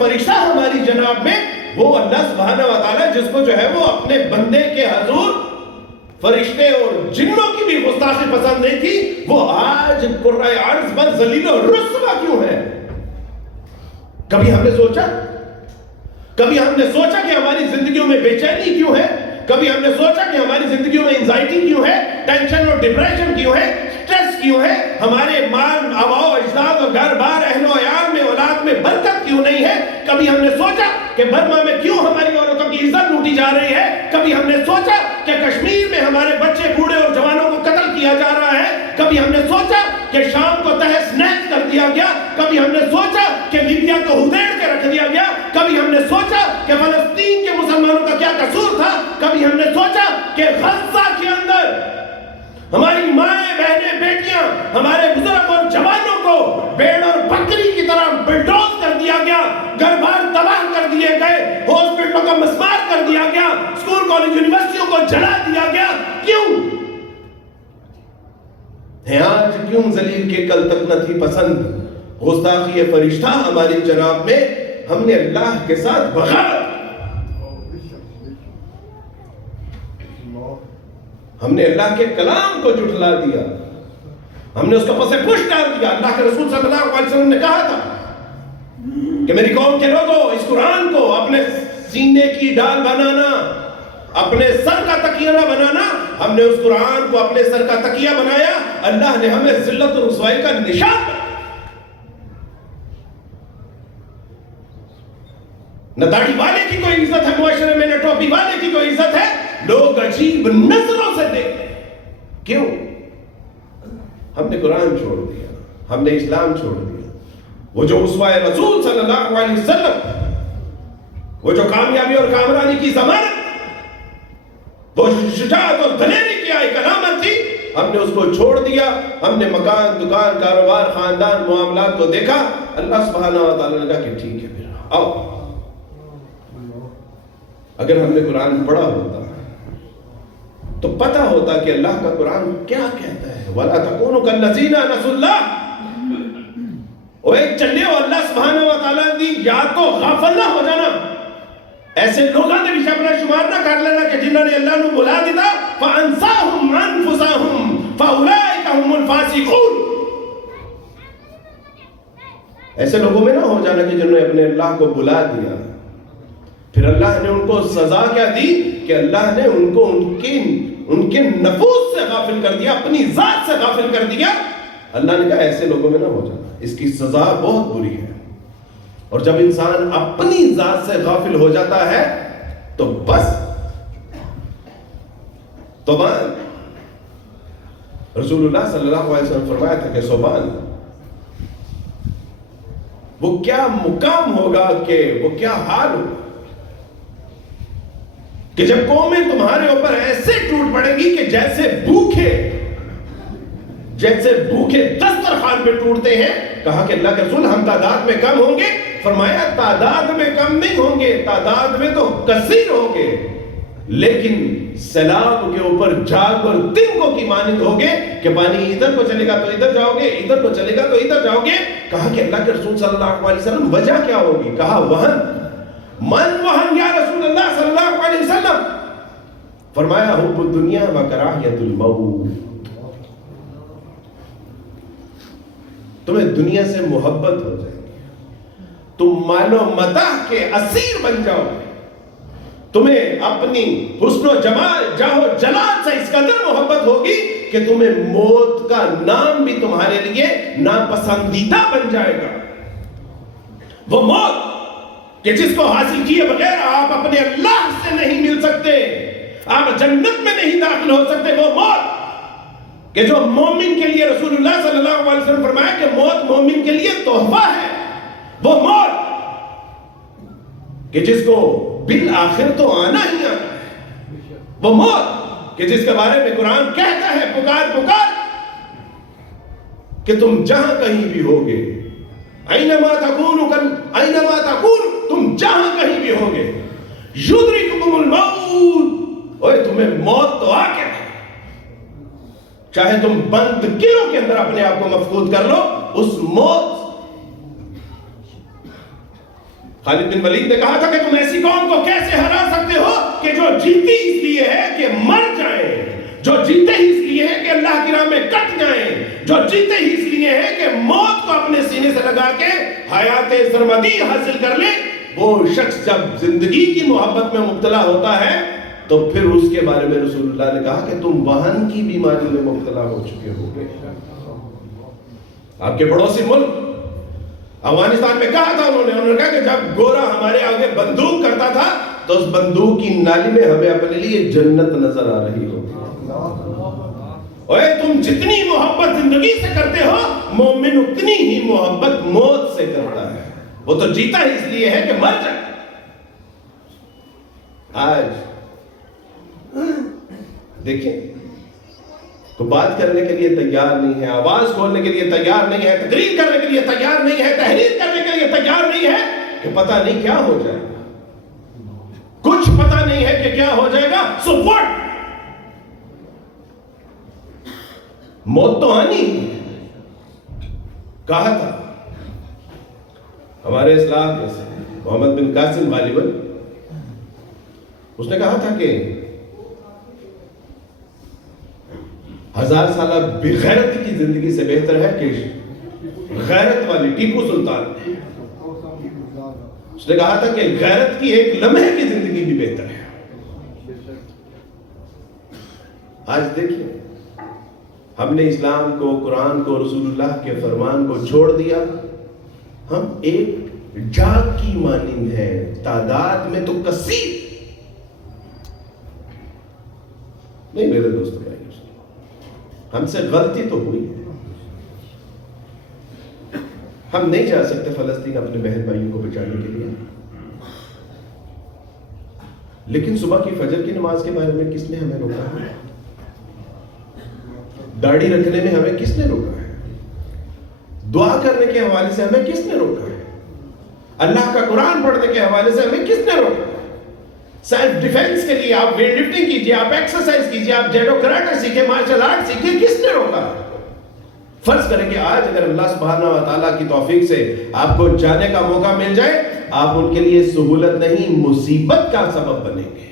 فرشتہ ہماری جناب میں، وہ اللہ سبحانہ و تعالیٰ جس کو جو ہے وہ اپنے بندے کے حضور فرشتے اور جنوں کی بھی گستاخی پسند نہیں تھی، وہ آج قرۂ عرض پر ذلیل و رسوا کیوں ہے؟ کبھی ہم نے سوچا کہ ہماری زندگیوں میں بے چینی کیوں ہے؟ کبھی ہم نے سوچا کہ ہماری زندگیوں میں انزائٹی کیوں ہے، ٹینشن اور ڈپریشن کیوں ہے، سٹریس کیوں ہے، ہمارے مال آباؤ اجداد اور گھر بار اہل و عیال میں اولاد میں برکت کیوں نہیں ہے؟ کبھی ہم نے سوچا کہ برما میں کیوں ہماری عورتوں کی عزت لوٹی جا رہی ہے؟ کبھی ہم نے سوچا کہ کشمیر میں ہمارے بچے بوڑھے اور جوانوں کو قتل کیا جا رہا ہے؟ کبھی ہم نے سوچا کہ شام کو تہس نہس کر دیا گیا؟ کبھی ہم نے سوچا کہ لیبیا کو ادھیڑ کے رکھ دیا گیا؟ کبھی ہم نے سوچا کہ فلسطین کے مسلمانوں کا کیا قصور تھا؟ کبھی ہم نے سوچا کہ غزہ کے اندر ہماری مائیں بہنیں بیٹیاں ہمارے بزرگ اور جوانوں کو بیڑ اور بکری کی طرح بلڈوز کر دیا گیا، گھر بار تباہ کر دیے گئے، ہاسپٹلوں کا مسمار کر دیا گیا، اسکول کالج یونیورسٹیوں کو جلا دیا گیا؟ کیوں ہے آج کیوں ذلیل کے کل تک نہ تھی پسند؟ گستاخی فرشتہ ہماری جناب میں، ہم نے اللہ کے ساتھ بغاوت، ہم نے اللہ کے کلام کو جھٹلا دیا، ہم نے اس کو پسے پش ڈال دیا۔ اللہ کے رسول صلی اللہ علیہ وسلم نے کہا تھا کہ میری قوم کے لوگوں اس قرآن کو اپنے سینے کی ڈال بنانا، اپنے سر کا تکیہ نہ بنانا۔ ہم نے اس قرآن کو اپنے سر کا تکیہ بنایا، اللہ نے ہمیں ذلت اور رسوائی کا نشان بنایا۔ نہ داڑھی والے کی کوئی عزت ہے معاشرے میں، نہ ٹوپی والے کی کوئی عزت ہے، لوگ عجیب نظروں سے دیکھتے ہیں۔ کیوں؟ ہم نے قرآن چھوڑ دیا، ہم نے اسلام چھوڑ دیا۔ وہ جو اسوہ رسول صلی اللہ علیہ وسلم، وہ جو کامیابی اور کامرانی کی ضمانت، وہ شجاعت اور دلیری کی ایک علامت تھی، ہم نے اس کو چھوڑ دیا۔ ہم نے مکان، دکان، کاروبار، خاندان، معاملات کو دیکھا۔ اللہ سبحانہ و تعالیٰ نے کہا کہ ٹھیک ہے پھر آؤ۔ اگر ہم نے قرآن پڑھا ہوتا تو پتہ ہوتا کہ اللہ کا قرآن کیا کہتا ہے۔ وَلَا تَكُونُوا كَالَّذِينَ نَسُوا اللَّهَ، اور ایک چلے ہو اللہ سبحانہ و تعالیٰ دی یا تو غافل نہ ہو جانا، ایسے لوگوں نے بھی اپنا شمار نہ کر لینا کہ جنہوں نے اللہ نو بلا دیتا فَأَنسَاهُمْ أَنفُسَهُمْ فَأُولَئِكَ هُمُ الْفَاسِقُونَ۔ ایسے لوگوں میں نہ ہو جانا کہ جنہوں نے اپنے اللہ کو بلا دیا، پھر اللہ نے ان کو سزا کیا دی کہ اللہ نے ان کو ان کے نفوس سے غافل کر دیا، اپنی ذات سے غافل کر دیا۔ اللہ نے کہا ایسے لوگوں میں نہ ہو جانا، اس کی سزا بہت بری ہے۔ اور جب انسان اپنی ذات سے غافل ہو جاتا ہے تو بس توبان۔ رسول اللہ صلی اللہ علیہ وسلم فرمایا تھا کہ صوبان، وہ کیا مقام ہوگا، کہ وہ کیا حال ہوگا کہ جب قومیں تمہارے اوپر ایسے ٹوٹ پڑیں گی کہ جیسے بھوکے دسترخوان پہ ٹوٹتے ہیں۔ کہا کہ اللہ کے رسول ہم تعداد میں کم ہوں گے؟ فرمایا تعداد میں کم نہیں ہوں گے، تعداد میں تو کثیر ہوں گے، لیکن سیلاب کے اوپر جاگ اور تنگوں کی مانند ہوگے کہ پانی ادھر کو چلے گا تو ادھر جاؤ گے، ادھر کو چلے گا تو ادھر جاؤ گے۔ کہا کہ اللہ کے رسول صلی اللہ علیہ وسلم وجہ کیا ہوگی؟ کہا وہن۔ من وہن یا رسول اللہ صلی اللہ علیہ وسلم؟ فرمایا حب الدنیا و کراہیت الموت، تمہیں دنیا سے محبت ہو جائے گی، تم مال و متاع کے اسیر بن جاؤ گے، تمہیں اپنی حسن و جمال، جاہ و جلال سے اس قدر محبت ہوگی کہ تمہیں موت کا نام بھی تمہارے لیے ناپسندیدہ بن جائے گا۔ وہ موت کہ جس کو حاصل کیے بغیر آپ اپنے اللہ سے نہیں مل سکتے، آپ جنت میں نہیں داخل ہو سکتے، وہ موت کہ جو مومن کے لیے رسول اللہ صلی اللہ علیہ وسلم فرمایا کہ موت مومن کے لیے تحفہ ہے، وہ موت کہ جس کو بالآخر تو آنا ہی آنا ہے، وہ موت کہ جس کے بارے میں قرآن کہتا ہے پکار پکار کہ تم جہاں کہیں بھی ہوگے، اینما تکونوا تم جہاں کہیں بھی ہوگے، یدرککم الموت، اوے تمہیں موت تو آ کے چاہے تم بند قلعوں کے اندر اپنے آپ کو مفقود کر لو، اس موت خالد بن ولید نے کہا تھا کہ تم ایسی قوم کو کیسے ہرا سکتے ہو کہ جو جیتی اس لیے ہے کہ مر جائیں، جو جیتے ہی اس لیے ہے کہ اللہ کی راہ میں کٹ جائیں، جو جیتے ہی اس لیے ہے کہ موت کو اپنے سینے سے لگا کے حیات سرمدی حاصل کر لے۔ وہ شخص جب زندگی کی محبت میں مبتلا ہوتا ہے تو پھر اس کے بارے میں رسول اللہ نے کہا کہ تم وہن کی بیماری میں مبتلا ہو چکے ہو گے۔ آپ کے پڑوسی ملک افغانستان میں کہا تھا انہوں نے کہا کہ جب گورا ہمارے آگے بندوق کرتا تھا تو اس بندوق کی نالی میں ہمیں اپنے لیے جنت نظر آ رہی ہو۔ اوے تم جتنی محبت زندگی سے کرتے ہو، مومن اتنی ہی محبت موت سے کرتا ہے۔ وہ تو جیتا ہی اس لیے ہے کہ مر جائے۔ آج دیکھیں، کوئی بات کرنے کے لیے تیار نہیں ہے، آواز کھولنے کے لیے تیار نہیں ہے، تقریر کرنے کے لیے تیار نہیں ہے، تحریر کرنے کے لیے تیار نہیں ہے کہ پتہ نہیں کیا ہو جائے گا، کچھ پتہ نہیں ہے کہ کیا ہو جائے گا۔ سو واٹ، موت تو آنی ہے۔ کہا تھا ہمارے اسلام میں سے محمد بن قاسم غالباً، اس نے کہا تھا کہ 1000 سالہ بغیرتی کی زندگی سے بہتر ہے کہ غیرت والی ٹیپو سلطان، اس نے کہا تھا کہ غیرت کی ایک لمحے کی زندگی بھی بہتر ہے۔ آج دیکھیں، ہم نے اسلام کو، قرآن کو، رسول اللہ کے فرمان کو چھوڑ دیا۔ ہم ایک جاگ کی مانند ہے، تعداد میں تو کثیر نہیں۔ میرے دوستو بھائی، ہم سے غلطی تو ہوئی ہے، ہم نہیں جا سکتے فلسطین اپنے بہن بھائیوں کو بچانے کے لیے، لیکن صبح کی فجر کی نماز کے بارے میں کس نے ہمیں روکا ہے؟ داڑھی رکھنے میں ہمیں کس نے روکا ہے؟ دعا کرنے کے حوالے سے ہمیں کس نے روکا ہے؟ اللہ کا قرآن پڑھنے کے حوالے سے ہمیں کس نے روکا ہے؟ سیلف ڈیفینس کے لیے آپ ویٹ لفٹنگ کیجئے، آپ ایکسرسائز کیجئے، آپ جیڈو کراٹے سیکھیں، مارشل آرٹ سیکھیں، کس نے روکا؟ فرض کریں کہ آج اگر اللہ سبحانہ و تعالیٰ کی توفیق سے آپ کو جانے کا موقع مل جائے، آپ ان کے لیے سہولت نہیں مصیبت کا سبب بنیں گے۔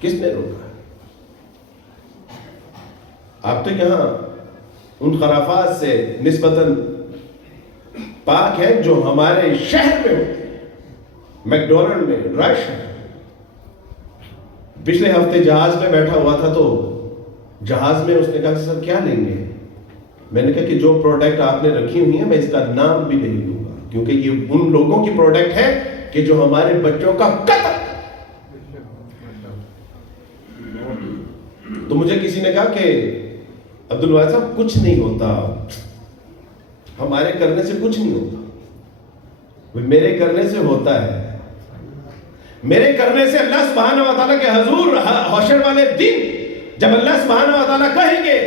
کس نے روکا؟ آپ تو یہاں ان خرافات سے نسبتاً پاک ہے جو ہمارے شہر میں ہوتے ہیں۔ میکڈونلڈ میں رش ہے۔ پچھلے ہفتے جہاز میں بیٹھا ہوا تھا تو جہاز میں اس نے کہا سر کیا لیں گے؟ میں نے کہا کہ جو پروڈکٹ آپ نے رکھی ہوئی ہیں میں اس کا نام بھی نہیں لوں گا، کیونکہ یہ ان لوگوں کی پروڈکٹ ہے کہ جو ہمارے بچوں کا قتل۔ تو مجھے کسی نے کہا کہ عبدالواحد صاحب کچھ نہیں ہوتا، ہمارے کرنے سے کچھ نہیں ہوتا، میرے کرنے سے ہوتا ہے۔ میرے کرنے سے اللہ سبحانہ و تعالیٰ کے حضور حشر والے دن جب اللہ سبحانہ و تعالیٰ کہیں گے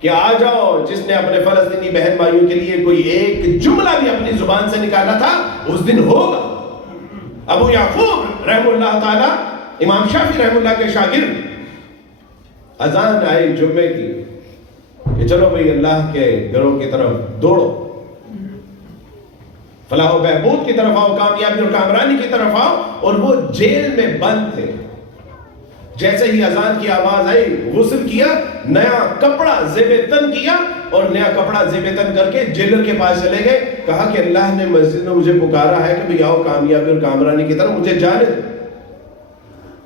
کہ آ جاؤ، جس نے اپنے فلسطینی بہن بھائیوں کے لیے کوئی ایک جملہ بھی اپنی زبان سے نکالا تھا، اس دن ہوگا۔ ابو یعقوب رحم اللہ تعالیٰ، امام شافعی رحم اللہ کے شاگرد، اذان آئی جمعے کی کہ چلو بھئی اللہ کے گھروں کی طرف دوڑو، فلاح و بہبود کی طرف آؤ، کامیابی اور کامرانی کی طرف آؤ، اور وہ جیل میں بند تھے۔ جیسے ہی اذان کی آواز آئی، غسل کیا، نیا کپڑا زیب تن کیا اور نیا کپڑا زیب تن کر کے جیلر کے پاس چلے گئے، کہا کہ اللہ نے مسجد میں مجھے پکارا ہے کہ بھئی آؤ کامیابی اور کامرانی کی طرف، مجھے جانے دو۔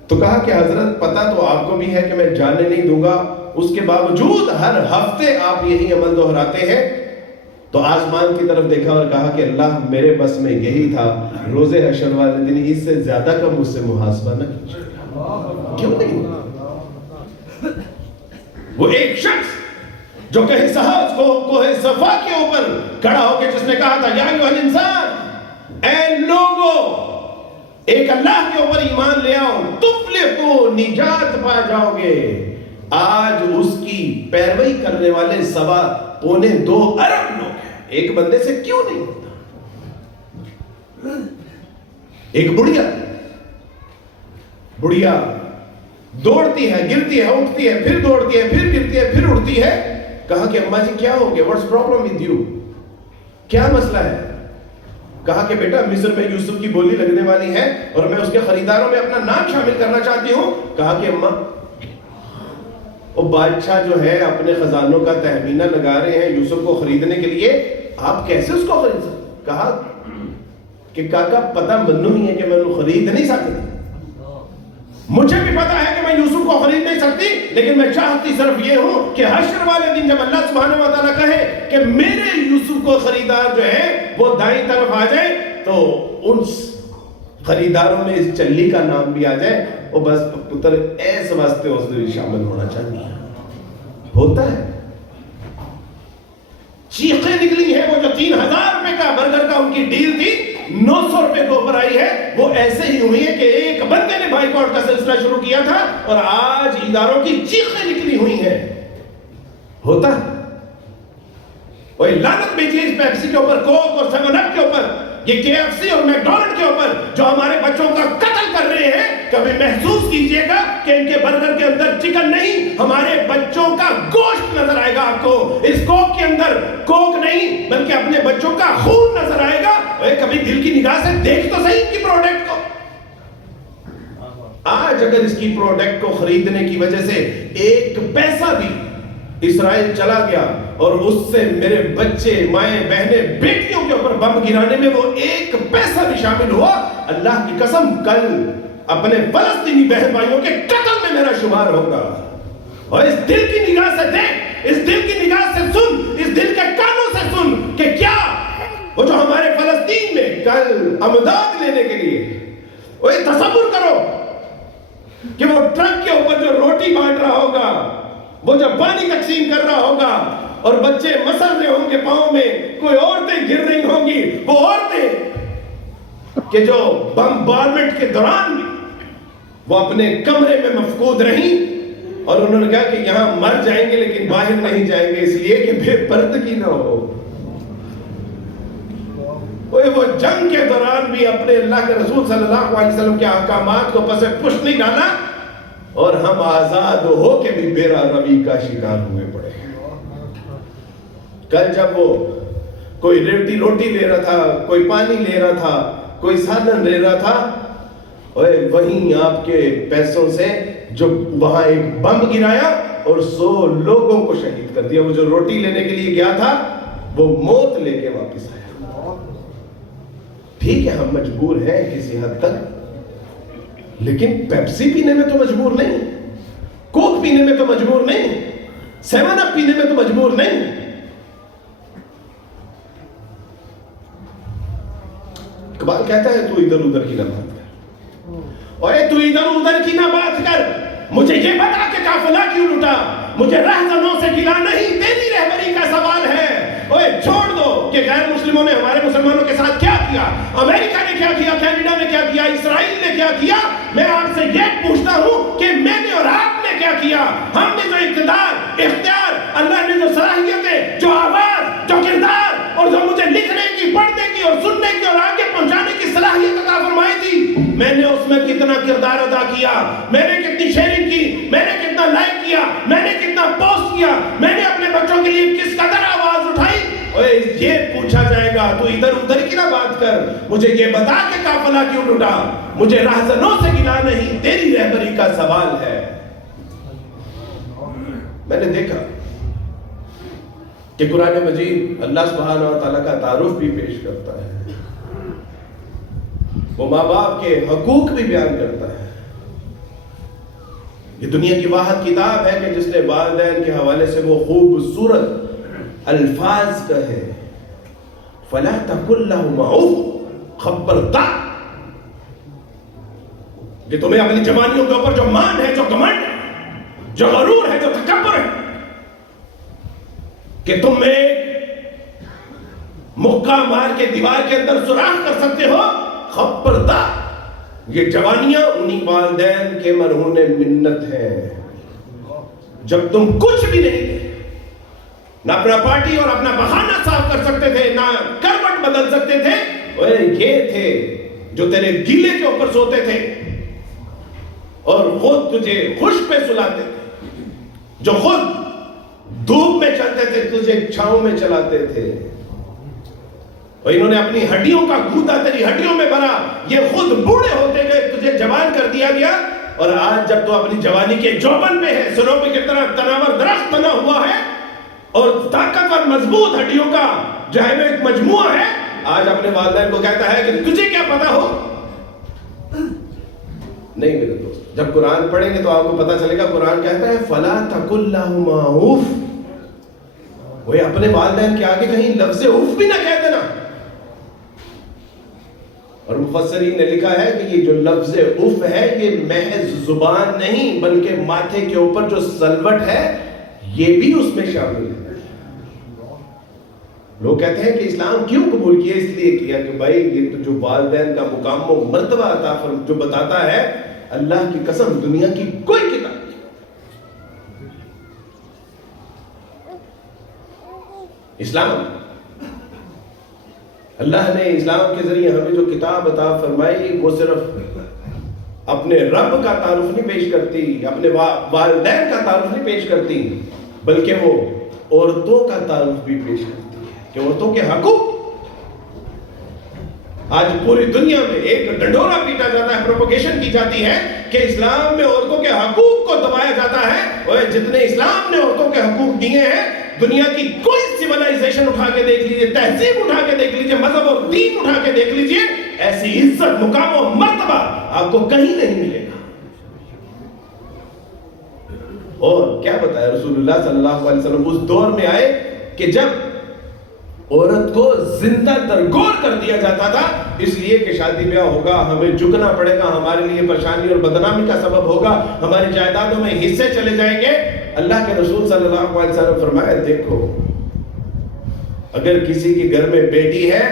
تو کہا کہ حضرت پتہ تو آپ کو بھی ہے کہ میں جانے نہیں دوں گا، اس کے باوجود ہر ہفتے آپ یہی عمل دہراتے ہیں۔ تو آسمان کی طرف دیکھا اور کہا کہ اللہ میرے بس میں یہی تھا، روز حشر والے دن اس سے زیادہ کا مجھ سے محاسبہ نہ کیجیے۔ کیوں نہیں؟ وہ ایک شخص جو کہیں صحاف کوہ صفا کے اوپر کھڑا ہو کے جس نے کہا تھا یا ایھا الانسان، اے لوگو ایک اللہ کے اوپر ایمان لے آؤ، تفلحو، نجات پا جاؤ گے۔ آج اس کی پیروی کرنے والے 2.25 ارب لوگ ہیں۔ ایک بندے سے کیوں نہیں ہوتا؟ ایک بڑھیا دوڑتی ہے، گرتی ہے، اٹھتی ہے، پھر دوڑتی ہے، پھر گرتی ہے، پھر اٹھتی ہے۔ کہا کہ اماں جی کیا ہو گیا؟ What's problem with you? کیا مسئلہ ہے؟ کہا کہ بیٹا مصر میں یوسف کی بولی لگنے والی ہے اور میں اس کے خریداروں میں اپنا نام شامل کرنا چاہتی ہوں. کہا کہ اماں وہ بادشاہ جو ہے اپنے خزانوں کا تہمینہ لگا رہے ہیں یوسف کو خریدنے کے لیے, آپ کیسے اس کو خرید سکتے؟ کہا کہ کاکا پتہ منو ہی ہے کہ میں انہوں خرید نہیں سکتی, مجھے بھی پتا ہے کہ میں یوسف کو خرید نہیں سکتی, لیکن میں چاہتی صرف یہ ہوں کہ حشر والے دن جب اللہ سبحانہ و تعالیٰ کہے کہ میرے یوسف کو خریدار جو ہے وہ دائیں طرف آ جائے تو ان خریداروں میں اس چلی کا نام بھی آ جائے, وہ بس پتر ایس واسطے اس نے شامل ہونا چاہتی ہے. ہوتا ہے, چیخیں نکلی ہیں, وہ جو 3000 روپے کا برگر کا ان کی ڈیل تھی 900 روپے کو اوپر آئی ہے, وہ ایسے ہی ہوئی ہے کہ ایک بندے نے بائیکاٹ کا سلسلہ شروع کیا تھا اور آج اداروں کی چیخیں نکلی ہوئی ہیں. ہوتا ہے. وہ لعنت بھیجیے اس پیپسی کے اوپر, کوک اور 7 اپ کے اوپر, یہ KFC اور میکڈونلڈ کے اوپر جو ہمارے بچوں کا قتل کر رہے ہیں. کبھی محسوس کیجئے گا کہ ان کے برگر کے اندر چکن نہیں, ہمارے بچوں کا گوشت نظر آئے گا آپ کو. اس کوک کے اندر کوک نہیں بلکہ اپنے بچوں کا خون نظر آئے گا. کبھی دل کی نگاہ سے دیکھ تو صحیح ان کی پروڈکٹ کو. آج اگر اس کی پروڈکٹ کو خریدنے کی وجہ سے ایک پیسہ بھی اسرائیل چلا گیا اور اس سے میرے بچے, مائیں, بہنیں, بیٹیوں کے اوپر بم گرانے میں وہ ایک پیسہ بھی شامل ہوا, اللہ کی قسم کل اپنے فلسطینی بہن بھائیوں کے قتل میں میرا شمار ہوگا. اور اس دل کی نگاہ سے دیکھ, اس دل کی نگاہ سے سن, اس دل کے کانوں سے سن کہ کیا وہ جو ہمارے فلسطین میں کل امداد لینے کے لیے, وہ تصور کرو کہ وہ ٹرک کے اوپر جو روٹی بانٹ رہا ہوگا, وہ جو پانی تقسیم کر رہا ہوگا اور بچے مسل رہے ہوں گے پاؤں میں, کوئی عورتیں گر رہی ہوں گی, وہ عورتیں کہ جو بمبارمنٹ کے دوران بھی وہ اپنے کمرے میں مفقود رہیں اور انہوں نے کہا کہ یہاں مر جائیں گے لیکن باہر نہیں جائیں گے اس لیے کہ بے پردگی نہ ہو. وہ جنگ کے دوران بھی اپنے اللہ کے رسول صلی اللہ علیہ وسلم کے احکامات کو پس پش نہیں ڈالا اور ہم آزاد ہو کے بھی بیرا روی کا شکار ہوئے پڑے. کل جب وہ کوئی روٹی لے رہا تھا, کوئی پانی لے رہا تھا, کوئی سالن لے رہا تھا, وہیں آپ کے پیسوں سے جو وہاں ایک بم گرایا اور 100 لوگوں کو شہید کر دیا. وہ جو روٹی لینے کے لیے گیا تھا وہ موت لے کے واپس آیا. ٹھیک ہے ہم مجبور ہیں کسی حد تک, لیکن پیپسی پینے میں تو مجبور نہیں, کوک پینے میں تو مجبور نہیں, 7 اپ پینے میں تو مجبور نہیں. اقبال کہتا ہے تو ادھر ادھر کی نہ بات کر, اوے تو ادھر ادھر کی نہ بات کر, مجھے یہ بتا کہ قافلہ کیوں لٹا, مجھے رہزنوں سے گلا نہیں, تیری رہبری کا سوال ہے. اوے چھوڑ دو کہ غیر مسلموں نے ہمارے مسلمانوں کے ساتھ کیا کیا, امریکہ نے کیا کیا, کینیڈا نے کیا کیا, اسرائیل نے کیا کیا. میں آپ سے یہ پوچھتا ہوں کہ میں نے اور آپ نے کیا کیا. ہم نے جو اقتدار, اختیار, اللہ نے جو صلاحیتیں, جو آواز, جو کردار اور جو مجھے لکھنے کی, پڑھنے کی اور سننے کی اور آگے پہنچانے کی صلاحیت عطا فرمائی تھی, میں نے اس میں کتنا کردار ادا کیا, میں نے کتنی شیئرنگ کی, میں نے کتنا لائک کیا, میں نے کتنا پوسٹ کیا, میں نے اپنے بچوں کے لیے کس قدر آواز اٹھائی. یہ پوچھا جائے گا تو ادھر ادھر کی نہ بات کر, مجھے یہ بتا کہ قافلہ کیوں لٹا, مجھے رہزنوں سے گلا نہیں, تیری رہبری کا سوال ہے. میں نے دیکھا کہ قرآن مجید اللہ سبحانہ و تعالیٰ کا تعارف بھی پیش کرتا ہے, وہ ماں باپ کے حقوق بھی بیان کرتا ہے. یہ دنیا کی واحد کتاب ہے کہ جس نے والدین کے حوالے سے وہ خوبصورت الفاظ کہے, فَلَا تَقُلْ لَهُمَا اُفٍّ, خبردار کہ تمہیں اپنی جوانیوں کے اوپر جو مان ہے, جو گھمنڈ ہے, جو غرور ہے, جو تکبر ہے, کہ تم ایک مکہ مار کے دیوار کے اندر سوراخ کر سکتے ہو, خبردار یہ جوانیاں انہی والدین کے مرہون منت ہیں. جب تم کچھ بھی نہیں تھے, نہ اپنا پارٹی اور اپنا بہانہ صاف کر سکتے تھے, نہ کروٹ بدل سکتے تھے, یہ تھے جو تیرے گیلے کے اوپر سوتے تھے اور خود تجھے خشک پہ سلاتے تھے, جو خود دھوپ میں چلتے تھے تجھے چھاؤں میں چلاتے تھے. اور انہوں نے اپنی ہڈیوں کا گودا تیری ہڈیوں میں بھرا، یہ خود بوڑھے ہوتے گئے، تجھے جوان کر دیا گیا، اور آج جب تو اپنی جوانی کے جوبن میں ہے، سروپے کی طرح تناور درخت بنا ہوا ہے اور طاقتور مضبوط ہڈیوں کا جو ہے ایک مجموعہ ہے، آج اپنے والدین کو کہتا ہے کہ تجھے کیا پتا ہو؟ نہیں میرے دوست، جب قرآن پڑھیں گے تو آپ کو پتا چلے گا، قرآن کہتا ہے فَلَا تَقُلْ لَهُمَا اُفْ، وہ اپنے والدین کے آگے کہیں لفظ اف بھی نہ کہہ دینا۔ اور مفسرین نے لکھا ہے کہ یہ جو لفظ اف ہے یہ محض زبان نہیں بلکہ ماتھے کے اوپر جو سلوٹ ہے یہ بھی اس میں شامل ہے۔ لوگ کہتے ہیں کہ اسلام کیوں قبول کیا؟ اس لیے کیا کہ بھائی یہ تو جو والدین کا مقام و مرتبہ عطا فرما جو بتاتا ہے، اللہ کی قسم دنیا کی کوئی کتاب نہیں۔ اسلام، اللہ نے اسلام کے ذریعے ہمیں جو کتاب عطا فرمائی وہ صرف اپنے رب کا تعارف نہیں پیش کرتی، اپنے والدین کا تعارف نہیں پیش کرتی، بلکہ وہ عورتوں کا تعارف بھی پیش کرتی کہ عورتوں کے حقوق۔ آج پوری دنیا میں ایک ڈنڈورا پیٹا جاتا ہے، پروپیگیشن کی جاتی ہے کہ اسلام میں عورتوں کے حقوق کو دبایا جاتا ہے، اور جتنے اسلام نے عورتوں کے حقوق دیے ہیں، دنیا کی کوئی سیولائزیشن اٹھا کے دیکھ لیجئے، تہذیب اٹھا کے دیکھ لیجئے، مذہب اور دین اٹھا کے دیکھ لیجئے، ایسی عزت، مقام و مرتبہ آپ کو کہیں نہیں ملے گا۔ اور کیا بتایا رسول اللہ صلی اللہ علیہ وسلم اس دور میں آئے کہ جب عورت کو زندہ درگور کر دیا جاتا تھا، اس لیے کہ شادی بیاہ ہوگا، ہمیں جھکنا پڑے گا، ہمارے لیے پریشانی اور بدنامی کا سبب ہوگا، ہماری جائیدادوں میں حصے چلے جائیں گے۔ اللہ کے رسول صلی اللہ علیہ وسلم فرمایا دیکھو، اگر کسی کے گھر میں بیٹی ہے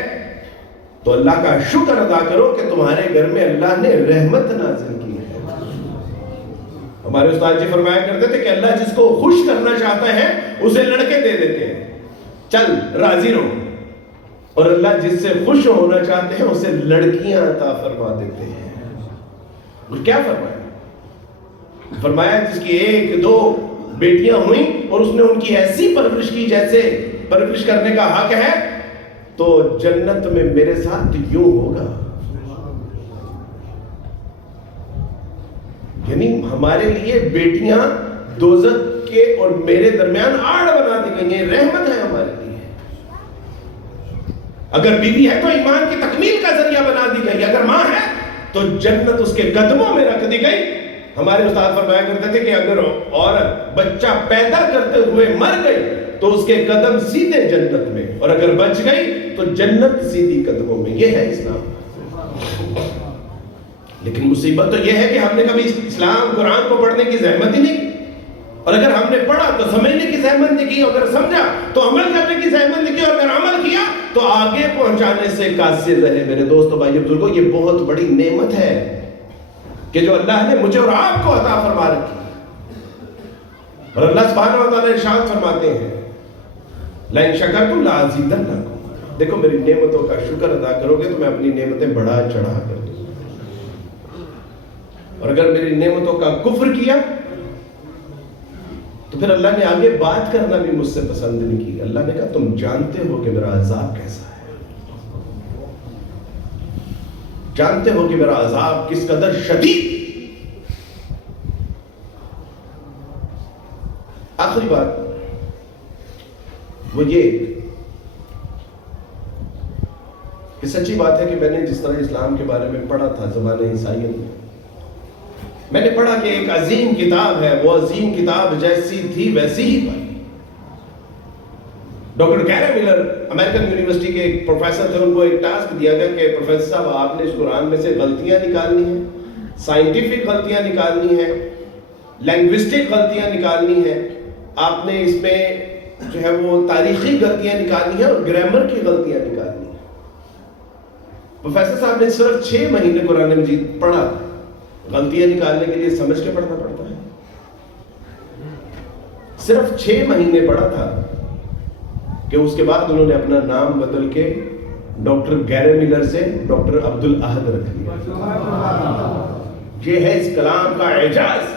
تو اللہ کا شکر ادا کرو کہ تمہارے گھر میں اللہ نے رحمت نازل کی ہے۔ ہمارے استاد جی فرمایا کرتے تھے کہ اللہ جس کو خوش کرنا چاہتا ہے اسے لڑکے دے دیتے ہیں، چل راضی رہو، اور اللہ جس سے خوش ہونا چاہتے ہیں اسے لڑکیاں عطا فرما دیتے ہیں۔ اور کیا فرمایا؟ فرمایا جس کی ایک دو بیٹیاں ہوئیں اور اس نے ان کی ایسی پرورش کی جیسے پرورش کرنے کا حق ہے، تو جنت میں میرے ساتھ یوں ہوگا۔ یعنی ہمارے لیے بیٹیاں دوزخ کے اور میرے درمیان آڑ بنا دی گئی ہیں، رحمت ہے ہمارے لیے۔ اگر بیوی ہے تو ایمان کی تکمیل کا ذریعہ بنا دی گئی، اگر ماں ہے تو جنت اس کے قدموں میں رکھ دی گئی۔ ہمارے استاد فرمایا کرتے تھے کہ اگر عورت بچہ پیدا کرتے ہوئے مر گئی تو اس کے قدم سیدھے جنت میں، اور اگر بچ گئی تو جنت سیدھی قدموں میں۔ یہ ہے اسلام۔ لیکن مصیبت تو یہ ہے کہ ہم نے کبھی اسلام قرآن کو پڑھنے کی زحمت ہی نہیں کی، اور اگر ہم نے پڑھا تو سمجھنے کی زحمت نہیں کی، اگر سمجھا تو عمل کرنے کی زحمت نہیں کی، اور اگر عمل کیا تو آگے پہنچانے سے قاصر رہے۔ میرے دوستو بھائی بزرگوں، یہ بہت بڑی نعمت ہے کہ جو اللہ نے مجھے اور آپ کو عطا فرما رکھی۔ اور اللہ سبحانہ و تعالیٰ ارشاد فرماتے ہیں لَإِن شَكَرْتُمْ لَأَزِيدَنَّكُمْ، دیکھو میری نعمتوں کا شکر ادا کرو گے تو میں اپنی نعمتیں بڑھا چڑھا کر دوں گا، اور اگر میری نعمتوں کا کفر کیا تو پھر اللہ نے آگے بات کرنا بھی مجھ سے پسند نہیں کی۔ اللہ نے کہا تم جانتے ہو کہ میرا عذاب کیسا ہے، جانتے ہو کہ میرا عذاب کس قدر شدید۔ آخری بات وہ یہ کہ سچی بات ہے کہ میں نے جس طرح اسلام کے بارے میں پڑھا تھا زمانہ عیسائیت میں نے پڑھا کہ ایک عظیم کتاب ہے، وہ عظیم کتاب جیسی تھی ویسی ہی پائی۔ ڈاکٹر گیری ملر امریکن یونیورسٹی کے ایک پروفیسر تھے، ان کو ایک ٹاسک دیا گیا کہ پروفیسر صاحب آپ نے اس قرآن میں سے غلطیاں نکالنی ہیں، سائنٹیفک غلطیاں نکالنی ہیں، لینگوسٹک غلطیاں نکالنی ہیں، آپ نے اس میں جو ہے وہ تاریخی غلطیاں نکالنی ہیں اور گرامر کی غلطیاں نکالنی ہیں۔ پروفیسر صاحب نے صرف 6 مہینے قرآن مجید پڑھا، غلطیاں نکالنے کے لیے سمجھ کے پڑھنا پڑتا ہے، صرف 6 مہینے پڑھا تھا کہ اس کے بعد انہوں نے اپنا نام بدل کے ڈاکٹر گیری ملر سے ڈاکٹر عبد الاحد رکھ لیا۔ یہ ہے اس کلام کا اعجاز۔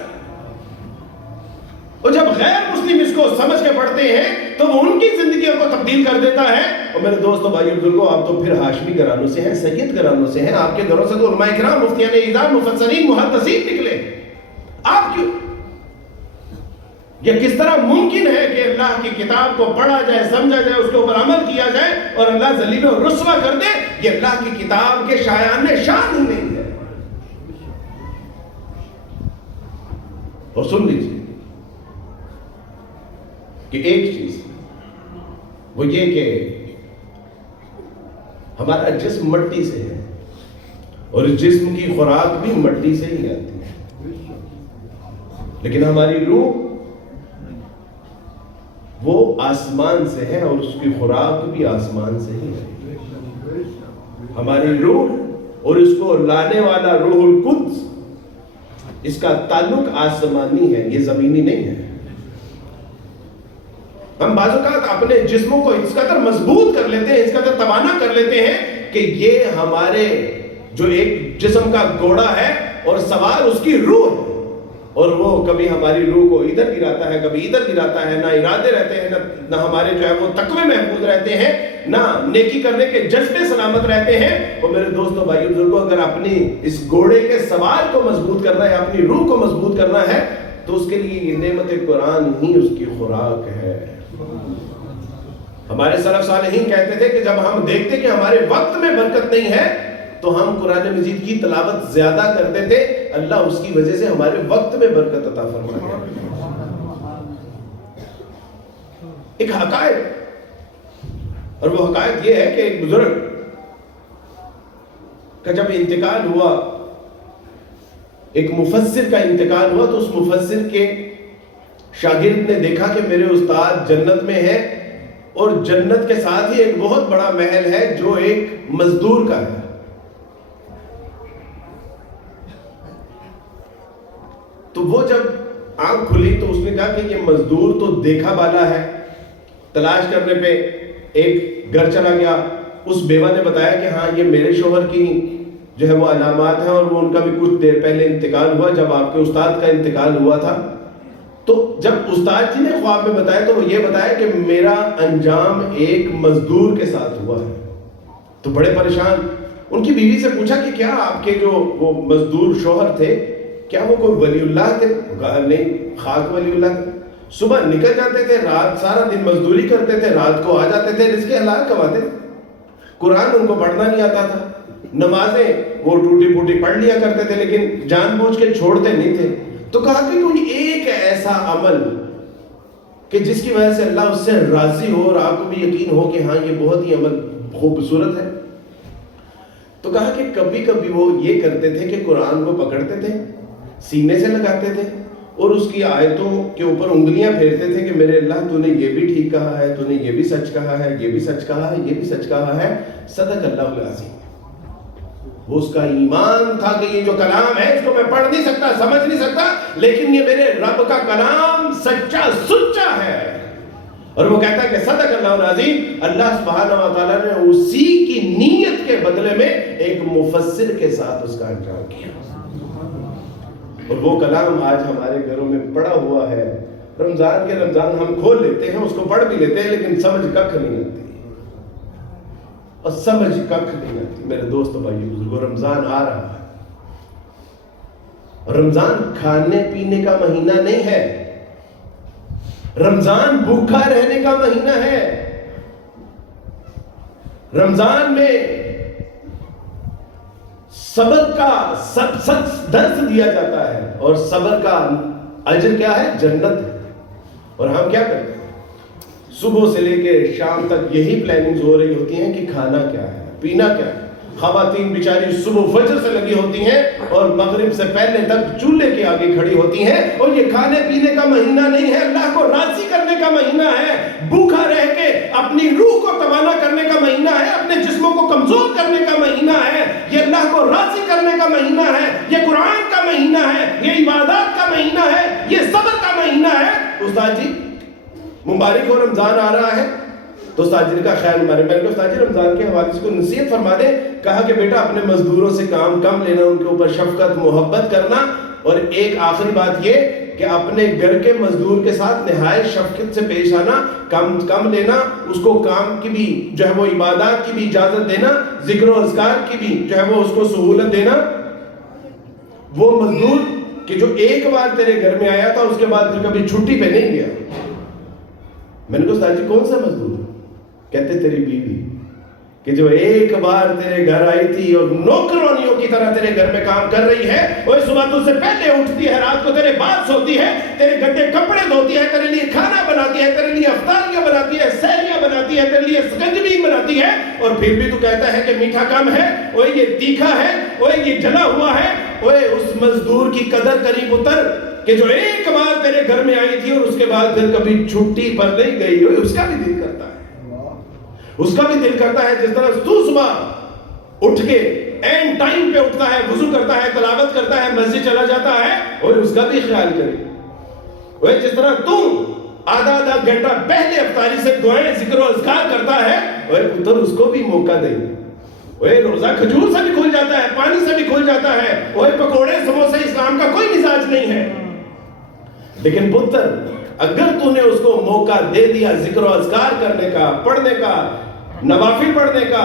اور جب غیر مسلم اس کو سمجھ کے پڑھتے ہیں تو وہ ان کی زندگیوں کو تبدیل کر دیتا ہے. اور میرے دوستو بھائیو بزرگوں، آپ تو پھر ہاشمی گھرانوں سے ہیں، سید گھرانوں سے ہیں، آپ کے گھروں سے تو علماء کرام، مفتیان اعظام، مفسرین، محدثین نکلے. آپ کیوں؟ یہ کس طرح ممکن ہے کہ اللہ کی کتاب کو پڑھا جائے، سمجھا جائے، اس کے اوپر عمل کیا جائے اور اللہ ذلیل و رسوا کر دے؟ یہ اللہ کی کتاب کے شایان شان ہی نہیں ہے. اور سن لیجیے کہ ایک چیز وہ یہ کہ ہمارا جسم مٹی سے ہے اور جسم کی خوراک بھی مٹی سے ہی آتی ہے، لیکن ہماری روح وہ آسمان سے ہے اور اس کی خوراک بھی آسمان سے ہی ہے. ہماری روح اور اس کو لانے والا روح القدس، اس کا تعلق آسمانی ہے، یہ زمینی نہیں ہے. ہم بعض اوقات اپنے جسموں کو اس قدر مضبوط کر لیتے ہیں، اس قدر توانا کر لیتے ہیں کہ یہ ہمارے جو ایک جسم کا گھوڑا ہے اور سوار اس کی روح ہے، اور وہ کبھی ہماری روح کو ادھر گراتا ہے، کبھی ادھر گراتا ہے. نہ ارادے رہتے ہیں، نہ ہمارے جو ہے وہ تقوی محفوظ رہتے ہیں، نہ نیکی کرنے کے جذبے سلامت رہتے ہیں. اور میرے دوستو بھائیو بزرگوں، اگر اپنی اس گھوڑے کے سوار کو مضبوط کرنا ہے، اپنی روح کو مضبوط کرنا ہے، تو اس کے لیے یہ نعمت قرآن ہی اس کی خوراک ہے. ہمارے سلف صالحین کہتے تھے کہ جب ہم دیکھتے کہ ہمارے وقت میں برکت نہیں ہے تو ہم قرآن مجید کی تلاوت زیادہ کرتے تھے، اللہ اس کی وجہ سے ہمارے وقت میں برکت عطا فرمایا. ایک حقائق، اور وہ حقائق یہ ہے کہ ایک بزرگ کا جب انتقال ہوا، ایک مفسر کا انتقال ہوا، تو اس مفسر کے شاگرد نے دیکھا کہ میرے استاد جنت میں ہے اور جنت کے ساتھ ہی ایک بہت بڑا محل ہے جو ایک مزدور کا ہے. تو وہ جب آنکھ کھلی تو اس نے کہا کہ یہ مزدور تو دیکھا بالا ہے. تلاش کرنے پہ ایک گھر چلا گیا، اس بیوہ نے بتایا کہ ہاں یہ میرے شوہر کی جو ہے وہ علامات ہیں اور وہ ان کا بھی کچھ دیر پہلے انتقال ہوا جب آپ کے استاد کا انتقال ہوا تھا. تو جب استاد جی نے خواب میں بتایا تو وہ یہ بتایا کہ میرا انجام ایک مزدور کے ساتھ ہوا ہے. تو بڑے پریشان، ان کی بیوی سے پوچھا کہ کیا آپ کے جو وہ مزدور شوہر تھے کیا وہ کوئی ولی اللہ تھے؟ کہا نہیں، خاک ولی اللہ تھے. صبح نکل جاتے تھے، رات سارا دن مزدوری کرتے تھے، رات کو آ جاتے تھے، رزق حلال کماتے تھے. قرآن ان کو پڑھنا نہیں آتا تھا، نمازیں وہ ٹوٹی پھوٹی پڑھ لیا کرتے تھے لیکن جان بوجھ کے چھوڑتے نہیں تھے. تو کہا کہ کوئی ایک ایسا عمل کہ جس کی وجہ سے اللہ اس سے راضی ہو اور آپ کو بھی یقین ہو کہ ہاں یہ بہت ہی عمل خوبصورت ہے. تو کہا کہ کبھی کبھی وہ یہ کرتے تھے کہ قرآن کو پکڑتے تھے، سینے سے لگاتے تھے اور اس کی آیتوں کے اوپر انگلیاں پھیرتے تھے کہ میرے اللہ تو نے یہ بھی ٹھیک کہا ہے، تو نے یہ بھی سچ کہا ہے، یہ بھی سچ کہا ہے، یہ بھی سچ کہا ہے. صدق اللہ العظیم. وہ اس کا ایمان تھا کہ یہ جو کلام ہے اس کو میں پڑھ نہیں سکتا، سمجھ نہیں سکتا، لیکن یہ میرے رب کا کلام سچا سچا ہے. اور وہ کہتا ہے کہ صدق اللہ العظیم. اللہ سبحانہ و تعالیٰ نے اسی کی نیت کے بدلے میں ایک مفسر کے ساتھ اس کا انجام کیا. اور وہ کلام آج ہمارے گھروں میں پڑا ہوا ہے. رمضان کے رمضان ہم کھول لیتے ہیں، اس کو پڑھ بھی لیتے ہیں، لیکن سمجھ ککھ نہیں آتی اور سمجھ ککھ نہیں آتی. میرے دوستو بھائی بزرگوں، رمضان آ رہا ہے. رمضان کھانے پینے کا مہینہ نہیں ہے، رمضان بھوکا رہنے کا مہینہ ہے. رمضان میں صبر کا سخت درس دیا جاتا ہے اور صبر کا اجر کیا ہے؟ جنت ہے. اور ہم کیا کرتے ہیں؟ صبح سے لے کے شام تک یہی پلاننگز ہو رہی ہوتی ہیں کہ کھانا کیا ہے، پینا کیا ہے. خواتین بیچاری صبح فجر سے لگی ہوتی ہیں اور مغرب سے پہلے تک چولہے کے آگے کھڑی ہوتی ہیں. اور یہ کھانے پینے کا مہینہ نہیں ہے، اللہ کو راضی کرنے کا مہینہ ہے. بھوکا رہ کے اپنی روح کو توانا کرنے کا مہینہ ہے، اپنے جسموں کو کمزور کرنے کا مہینہ ہے. یہ اللہ کو راضی کرنے کا مہینہ ہے، یہ قرآن کا مہینہ ہے، یہ عبادات کا مہینہ ہے، یہ صبر کا مہینہ ہے. استاد جی مبارک ہو، رمضان آ رہا ہے. تو استاد جی نے کہا خیر مبارک. میں نے کہا استاد جی رمضان کے حوالے سے کوئی نصیحت فرما دیں. کہا کہ بیٹا اپنے مزدوروں سے کام کم لینا، ان کے اوپر شفقت محبت کرنا. اور ایک آخری بات یہ کہ اپنے گھر کے مزدور کے ساتھ نہایت شفقت سے پیش آنا، کم لینا، اس کو کام کی بھی جو ہے وہ عبادات کی بھی اجازت دینا، ذکر و اذکار کی بھی جو ہے وہ اس کو سہولت دینا. وہ مزدور کہ جو ایک بار تیرے گھر میں آیا تھا اس کے بعد پھر کبھی چھٹی پہ نہیں گیا. میں نے کہا استاد جی کون سا مزدور؟ کہتے تیری بیوی کہ جو ایک بار تیرے گھر آئی تھی اور نوکرانیوں کی طرح تیرے گھر میں کام کر رہی ہے. وہ صبح تجھ سے پہلے اٹھتی ہے، رات کو تیرے بعد سوتی ہے، تیرے گندے کپڑے دھوتی ہے، تیرے لیے کھانا بناتی ہے، تیرے لیے افطاریاں بناتی ہے، سحریاں بناتی ہے، تیرے لیے سکنجی بناتی ہے، اور پھر بھی تو کہتا ہے کہ میٹھا کم ہے، اوے یہ تیکھا ہے، اوے یہ جلا ہوا ہے. اوے اس مزدور کی قدر قریب اتر کہ جو ایک بار تیرے گھر میں آئی تھی اور اس کے بعد پھر کبھی چھٹی پر نہیں گئی. اوے اس کا بھی دل کرتا ہے، اس کا بھی دل کرتا ہے جس طرح تو صبح اٹھ کے این ٹائم پہ اٹھتا ہے، وضو کرتا ہے، تلاوت کرتا ہے، مسجد چلا جاتا ہے، اور اس کا بھی خیال کرے. وہ جس طرح تو آدھا گھنٹہ پہلے افطاری سے دعائیں ذکر و اذکار کرتا ہے، اور پتر اس کو بھی موقع دے. وہ روزہ کھجور سے بھی کھل جاتا ہے، پانی سے بھی کھل جاتا ہے. وہ پکوڑے سموسے اسلام کا کوئی مزاج نہیں ہے. لیکن پتر اگر تو نے اس کو موقع دے دیا ذکر و اذکار کرنے کا، پڑھنے کا، نوافل پڑھنے کا،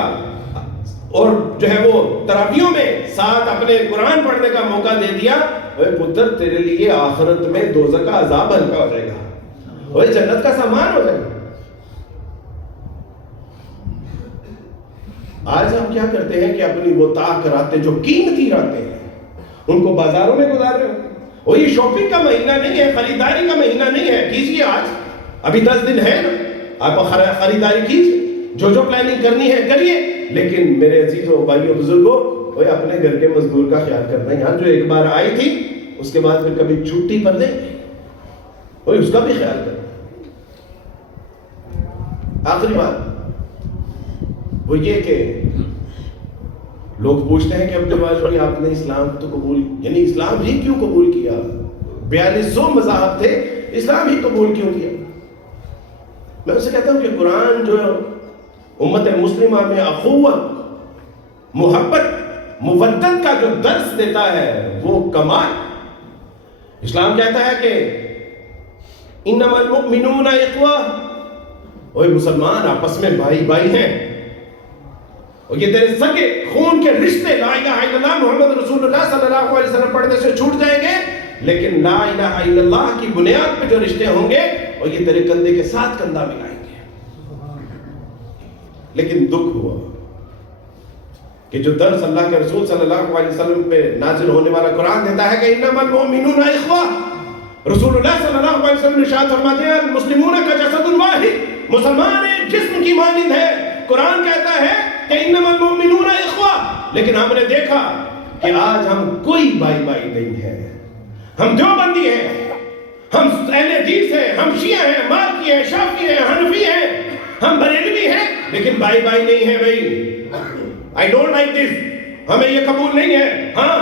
اور جو ہے وہ تراویحوں میں ساتھ اپنے قرآن پڑھنے کا موقع دے دیا، اوے پتر تیرے لیے آخرت میں دوزخ کا عذاب ہلکا ہو جائے گا، اوے جنت کا سامان ہو جائے گا. آج ہم کیا کرتے ہیں کہ اپنی وہ طاق راتیں جو قیمتی راتیں ہیں ان کو بازاروں میں گزار رہے ہو. وہ یہ شاپنگ کا مہینہ نہیں ہے، خریداری کا مہینہ نہیں ہے. کیجئے، آج ابھی 10 دن ہے نا، آپ خریداری کیجئے، جو پلاننگ کرنی ہے کریے. لیکن میرے عزیزوں، بھائیوں، بزرگوں، وہ اپنے گھر کے مزدور کا خیال کرنا ہے. یہاں جو ایک بار آئی تھی اس کے بعد پھر کبھی چھٹی پر لے، وہ اس کا بھی خیال کرنا. آخری بات وہ یہ کہ لوگ پوچھتے ہیں کہ عبد الواجد بھائی آپ نے اسلام تو قبول، یعنی اسلام ہی کیوں قبول کیا؟ 4200 مذاہب تھے، اسلام ہی قبول کیوں کیا؟ میں اسے کہتا ہوں کہ قرآن جو امت مسلمہ میں اخوت، محبت، مودت کا جو درس دیتا ہے وہ کمال. اسلام کہتا ہے کہ انما المؤمنون اخوہ، اوے مسلمان آپس میں بھائی بھائی ہیں، اور یہ تیرے سگے خون کے رشتے لا الہ الا اللہ محمد رسول اللہ صلی اللہ علیہ وسلم پڑھنے سے چھوٹ جائیں گے، لیکن لا الہ الا اللہ کی بنیاد پہ جو رشتے ہوں گے اور یہ تیرے کندھے کے ساتھ کندھا ملائیں گے. لیکن دکھ ہوا کہ جو درس اللہ کے رسول صلی اللہ علیہ وسلم پہ نازل ہونے والا قرآن دیتا ہے کہ انما المؤمنون اخوہ، رسول اللہ صلی اللہ علیہ وسلم ارشاد فرماتے ہیں المسلمون کا جسد واحد، مسلمان ایک جسم کی مانند ہے. قرآن کہتا ہے کہ انما المؤمنون اخوہ، لیکن ہم نے دیکھا کہ آج ہم کوئی بھائی بھائی نہیں ہے. ہم دیوبندی ہیں، ہم اہل حدیث ہیں، ہم شیعہ ہیں، مالکی ہیں، شافعی ہیں، حنفی ہیں، ہم بریلوی ہیں، لیکن بھائی بھائی نہیں ہیں. بھائی I don't like this، ہمیں یہ قبول نہیں ہے. ہاں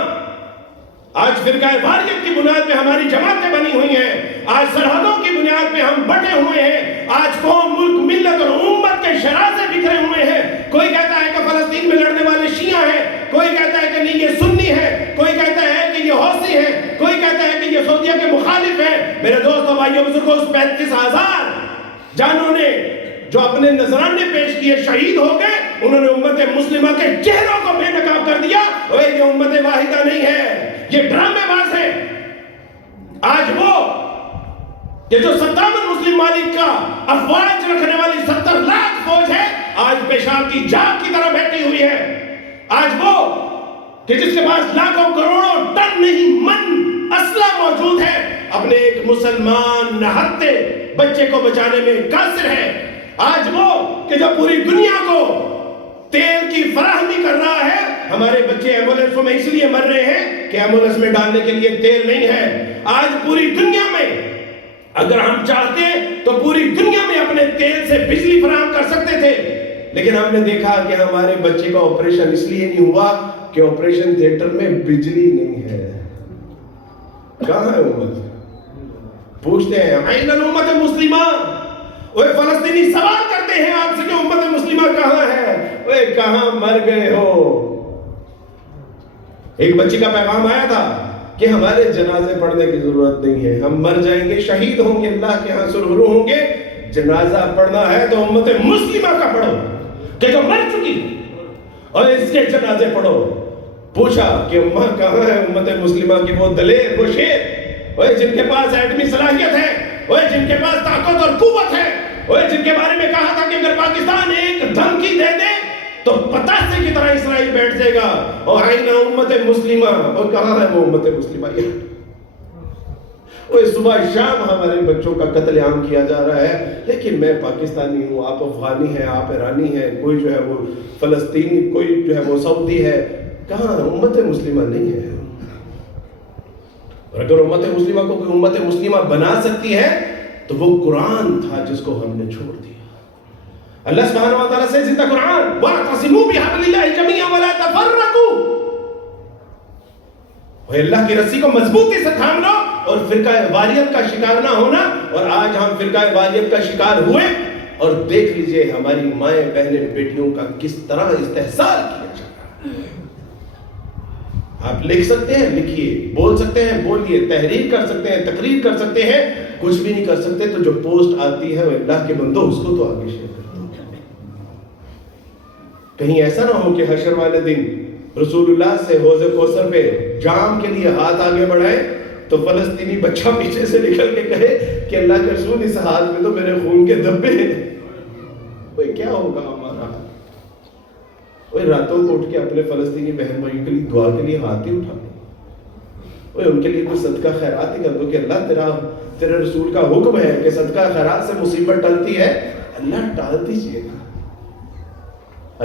آج فرقہ واریت کی بنیاد پہ ہماری جماعتیں بنی ہوئی ہیں، آج سرحدوں کی بنیاد پہ ہم بٹے ہوئے ہیں، آج قوم، ملک، ملت اور امت کے شرازے بکھرے ہوئے ہیں. کوئی کہتا ہے کہ فلسطین میں لڑنے والے شیعہ ہیں، کوئی کہتا ہے کہ نہیں یہ سنی ہے، کوئی کہتا ہے کہ یہ حوثی ہے، کوئی کہتا ہے کہ یہ سعودیہ کے مخالف ہیں. میرے دوستوں، بھائیوں، بزرگوں، اس 35,000 جانوں نے جو اپنے نذرانے پیش کیے شہید ہو گئے، انہوں نے امت مسلمہ کے چہروں کو بے نقاب کر دیا. یہ امت واحدہ نہیں ہے، یہ ڈرامے باز ہے. آج وہ کہ جو 57 مسلم ممالک کا افواج رکھنے والی 70 لاکھ فوج ہے، آج پیشاب کی جاگ کی طرح بیٹھی ہوئی ہے. آج وہ کہ جس کے پاس لاکھوں کروڑوں ٹن نہیں من اسلحہ موجود ہے، اپنے ایک مسلمان نہتے بچے کو بچانے میں قاصر ہے. آج وہ کہ جو پوری دنیا کو تیل کی فراہمی کر رہا ہے، ہمارے بچے ایمبولینسوں میں اس لیے مر رہے ہیں کہ ایمبولینس میں ڈالنے کے لیے تیل نہیں ہے. آج پوری دنیا میں اگر ہم چاہتے تو پوری دنیا میں اپنے تیل سے بجلی فراہم کر سکتے تھے، لیکن ہم نے دیکھا کہ ہمارے بچے کا آپریشن اس لیے نہیں ہوا کہ آپریشن تھیٹر میں بجلی نہیں ہے. کہاں ہے امت؟ پوچھتے ہیں این الامت مسلمہ. وہ فلسطینی سوال کرتے ہیں آپ سے کہ امت مسلمہ کہاں ہے؟ وہ کہاں مر گئے ہو؟ ایک بچی کا پیغام آیا تھا کہ ہمارے جنازے پڑھنے کی ضرورت نہیں ہے، ہم مر جائیں گے، شہید ہوں گے، اللہ کے ہاں سرخرو ہوں گے، جنازہ پڑھنا ہے تو امت مسلمہ کا پڑھو کہ جو مر چکی اور اس کے جنازے پڑھو۔ پوچھا کہ اماں کہاں ہے امت مسلمہ کی وہ دلیر، وہ شیر، وہ جن کے پاس ایٹمی صلاحیت ہے، وہ جن کے پاس طاقت اور قوت ہے، وہ جن کے بارے میں کہا تھا کہ اگر پاکستان ایک دھمکی دے دے تو پتاسے کی طرح اسرائیل بیٹھ جائے گا، اور آئینہ امت مسلمہ، اور کہاں ہے وہ امت مسلمہ؟ وہ صبح شام ہمارے بچوں کا قتل عام کیا جا رہا ہے، لیکن میں پاکستانی ہوں، آپ افغانی ہیں، آپ ایرانی ہیں، کوئی جو ہے وہ فلسطینی، کوئی جو ہے وہ سعودی ہے، کہاں امت مسلمہ نہیں ہے؟ اور اگر امت مسلمہ کو کوئی امت مسلمہ بنا سکتی ہے تو وہ قرآن تھا جس کو ہم نے چھوڑ دیا۔ اللہ سبحانہ و تعالیٰ سے زندہ قرآن، وَاعْتَصِمُوا بِحَبْلِ اللَّهِ جَمِيعًا وَلَا تَفَرَّقُوا، وہ اللہ کی رسی کو مضبوطی سے تھام لو اور فرقہ واریت کا شکار نہ ہونا۔ اور آج ہم فرقہ واریت کا شکار ہوئے، اور دیکھ لیجئے ہماری مائیں بہنیں بیٹیوں کا کس طرح استحصال کیا جا رہا ہے۔ آپ لکھ سکتے ہیں، لکھیے، بول سکتے ہیں، بولیے، تحریر کر سکتے ہیں، تقریر کر سکتے ہیں، کچھ بھی نہیں کر سکتے تو جو پوسٹ آتی ہے وہ اللہ کے بندو اس کو تو آگے شیئر کرتے ہیں۔ کہیں ایسا نہ ہو کہ حشر والے دن رسول اللہ سے حوض کوثر پہ جام کے لیے ہاتھ آگے بڑھائے تو فلسطینی بچہ پیچھے سے نکل کے کہے کہ اللہ کے رسول اس ہاتھ میں تو میرے خون کے دھبے ہیں۔ وہ کیا ہوگا ہمارا؟ وہ راتوں کو اٹھ کے اپنے فلسطینی بہن بھائیوں کے لیے دعا کے لیے ہاتھ ہی اٹھا دیں، وہ ان کے لیے کوئی صدقہ خیرات ہی کر دو کہ اللہ تیرے رسول کا حکم ہے کہ صدقہ خیرات سے مصیبت ٹلتی ہے، اللہ ٹال دیجیے گا،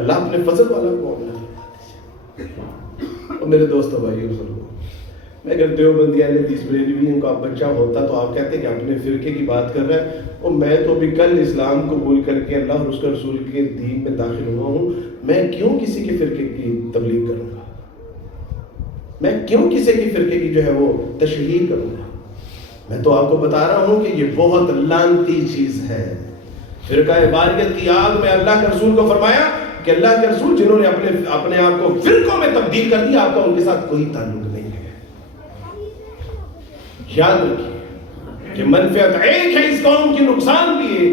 اللہ اپنے فضل والا کون ہے۔ اور میرے دوستوں بھائیوں بزرگوں، میں اگر دیوبندی اہل حدیث بریلویوں کا بچہ ہوتا تو آپ کہتے کہ اپنے فرقے کی بات کر رہا ہے، اور میں تو ابھی کل اسلام قبول کر کے اللہ اور اس کے رسول کے دین میں داخل ہوا ہوں، میں کیوں کسی کے فرقے کی تبلیغ کروں گا؟ میں کیوں کسی کے فرقے کی جو ہے وہ تشہیر کروں گا؟ میں تو آپ کو بتا رہا ہوں کہ یہ بہت لعنتی چیز ہے۔ فرقہ واریت کی آگ میں اللہ کے رسول کو فرمایا کہ اللہ کے رسول جنہوں نے اپنے آپ کو فرقوں میں تبدیل کر دیا، آپ کا ان کے ساتھ کوئی تعلق نہیں ہے۔ یاد رکھیے کہ منفعت ایک ہے اس قوم کی، نقصان بھی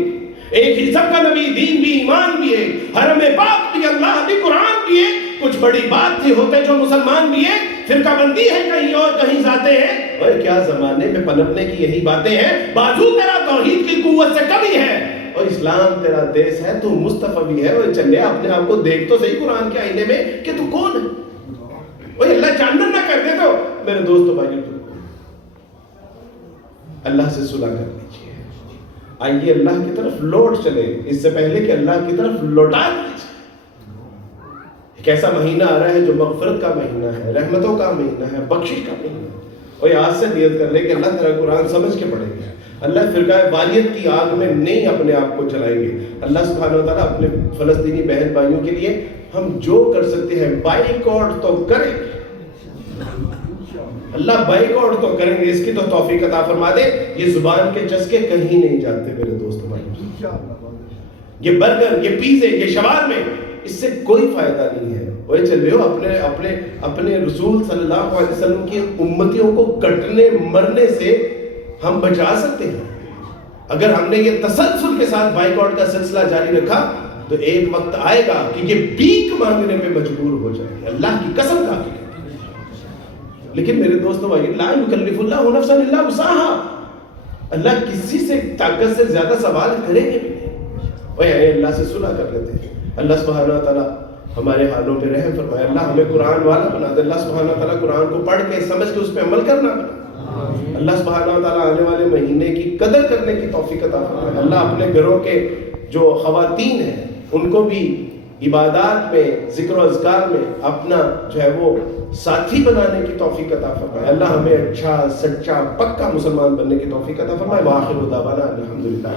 ایک ہی، سب کا نبی، دین بھی، ایمان بھی ہے، حرم پاک بھی، اللہ بھی، قرآن بھی ہے۔ کچھ بڑی بات تھی ہوتے جو مسلمان بھی ہے، فرقہ بندی ہے کہیں اور کہیں ذاتے ہیں، اور کیا زمانے میں پنپنے کی یہی باتیں ہیں۔ بازو تیرا توحید کی قوت سے کمی ہے اور اسلام تیرا دیس ہے، تو مصطفی ہے، وہ چلے اپنے آپ کو دیکھ تو صحیح قرآن کے آئینے میں کہ تو کون ہے۔ وہ اللہ جاننا نہ کر دے تو میرے دوستو بھائیو اللہ سے صلح کر لیجیے، آئیے اللہ کی طرف لوٹ چلے اس سے پہلے کہ اللہ کی طرف لوٹا دیجیے۔ ایک ایسا مہینہ آ رہا ہے جو مغفرت کا مہینہ ہے، رحمتوں کا مہینہ ہے، بخشش کا مہینہ ہے، اور آج سے نیت کر لے کہ اللہ تیرا قرآن سمجھ کے پڑھیں گے، اللہ فرقہ واریت کی آگ میں نہیں اپنے آپ کو جلائیں گے۔ اللہ سبحانہ وتعالیٰ اپنے فلسطینی بہن بھائیوں کے لیے ہم جو کر سکتے ہیں بائیکاٹ تو کریں گے، اللہ بائیکاٹ تو کریں گے، اس کی تو توفیق عطا فرما دے۔ یہ زبان کے چسکے کہیں نہیں جاتے میرے دوست بھائیو، یہ برگر، یہ پیزے، یہ شاورمے، اس سے کوئی فائدہ نہیں ہے۔ وہ چلے ہو اپنے رسول صلی اللہ علیہ وسلم کی امتیوں کو کٹنے مرنے سے ہم بچا سکتے ہیں۔ اگر ہم نے یہ تسلسل کے ساتھ بائیکاٹ کا سلسلہ جاری رکھا تو ایک وقت آئے گا کہ یہ بھیک مانگنے پہ مجبور ہو جائے گا، اللہ کی قسم کھا کے۔ لیکن میرے دوستوں بھائی، لا یکلف اللہ نفسا الا وسعها، اللہ کسی سے طاقت سے زیادہ سوال کریں گے بھی نہیں۔ اور اللہ سے صلح کر لیتے ہیں۔ اللہ سبحانہ وتعالیٰ ہمارے حالوں پہ رحم فرمائے، اللہ ہمیں قرآن والا بنا دے، اللہ سبحانہ وتعالیٰ قرآن کو پڑھ کے سمجھ کے اس پہ عمل کرنا بنا، اللہ سبحانہ وتعالیٰ آنے والے مہینے کی قدر کرنے کی توفیق عطا فرمائے۔ اللہ اپنے گھروں کے جو خواتین ہیں ان کو بھی عبادات میں، ذکر و اذکار میں اپنا جو ہے وہ ساتھی بنانے کی توفیق عطا فرمائے۔ اللہ ہمیں اچھا سچا پکا مسلمان بننے کی توفیق عطا فرمائے۔ وآخر دعوانا الحمدللہ۔